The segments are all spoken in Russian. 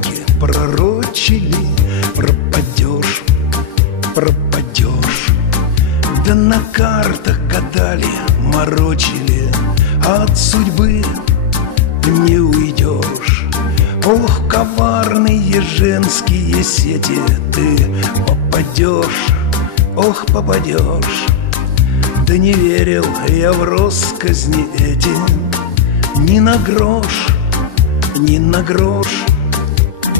Бабоньки пророчили: пропадешь, пропадешь. Да на картах гадали, морочили, а от судьбы не уйдешь. Ох, коварные женские сети, ты попадешь, ох, попадешь. Да не верил я в россказни эти ни на грош, ни на грош.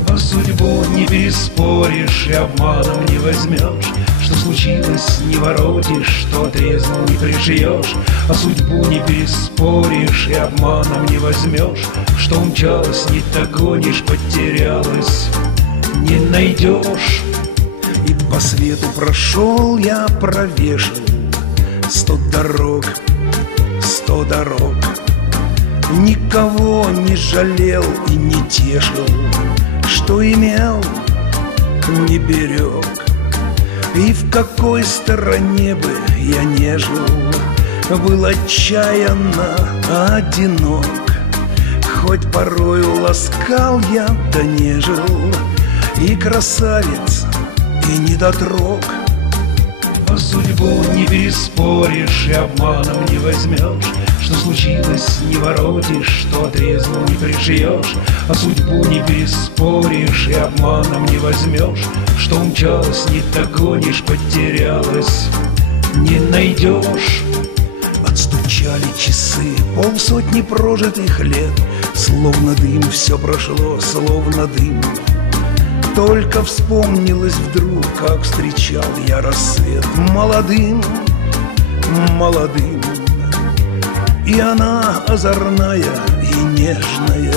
А судьбу не переспоришь и обманом не возьмешь. Что случилось, не воротишь, что отрезал, не пришьешь. А судьбу не переспоришь и обманом не возьмешь. Что умчалась, не догонишь, потерялась, не найдешь. И по свету прошел я, провешал 100 дорог, 100 дорог. Никого не жалел и не тешил, что имел, не берег. И в какой стороне бы я не жил, был отчаянно одинок. Хоть порою ласкал я, да нежил, и красавец, и недотрог. А судьбу не переспоришь и обманом не возьмешь. Что случилось, не воротишь, что отрезал, не пришьешь. А судьбу не переспоришь и обманом не возьмешь. Что умчалась, не догонишь, потерялась, не найдешь. Отстучали часы, полсотни прожитых лет, словно дым все прошло, словно дым. Только вспомнилось вдруг, как встречал я рассвет молодым, молодым. И она озорная и нежная,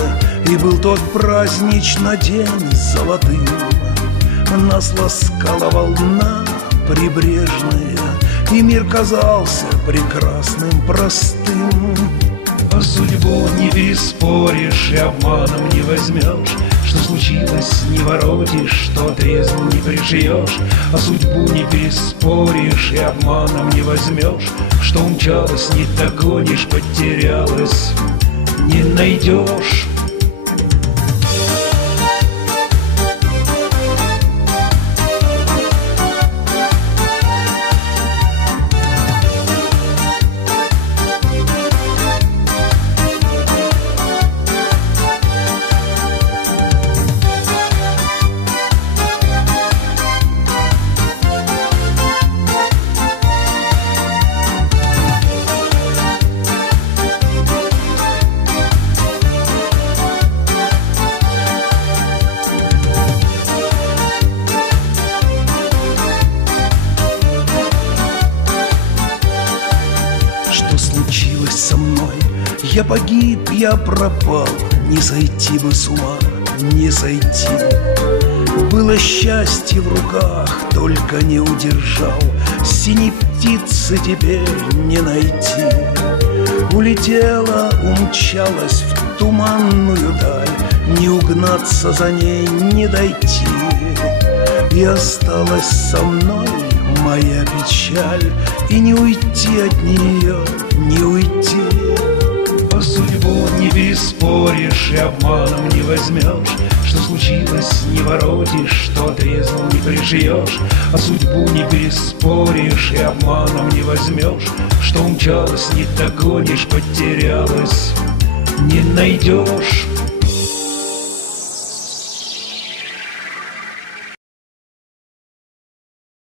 и был тот праздничный день золотым. Нас ласкала волна прибрежная, и мир казался прекрасным, простым. А судьбу не переспоришь и обманом не возьмешь. Что случилось, не воротишь, что отрезал, не пришьешь. А судьбу не переспоришь и обманом не возьмешь. Что умчалась, не догонишь, потерялась, не найдешь. Что случилось со мной? Я погиб, я пропал. Не сойти бы с ума, не сойти. Было счастье в руках, только не удержал. Синей птицы теперь не найти. Улетела, умчалась в туманную даль. Не угнаться за ней, не дойти. И осталась со мной моя печаль, и не уйти от нее, не уйти. А судьбу не переспоришь и обманом не возьмешь. Что случилось, не воротишь, что отрезал, не пришьешь. А судьбу не переспоришь и обманом не возьмешь. Что умчалась, не догонишь, потерялась, не найдешь.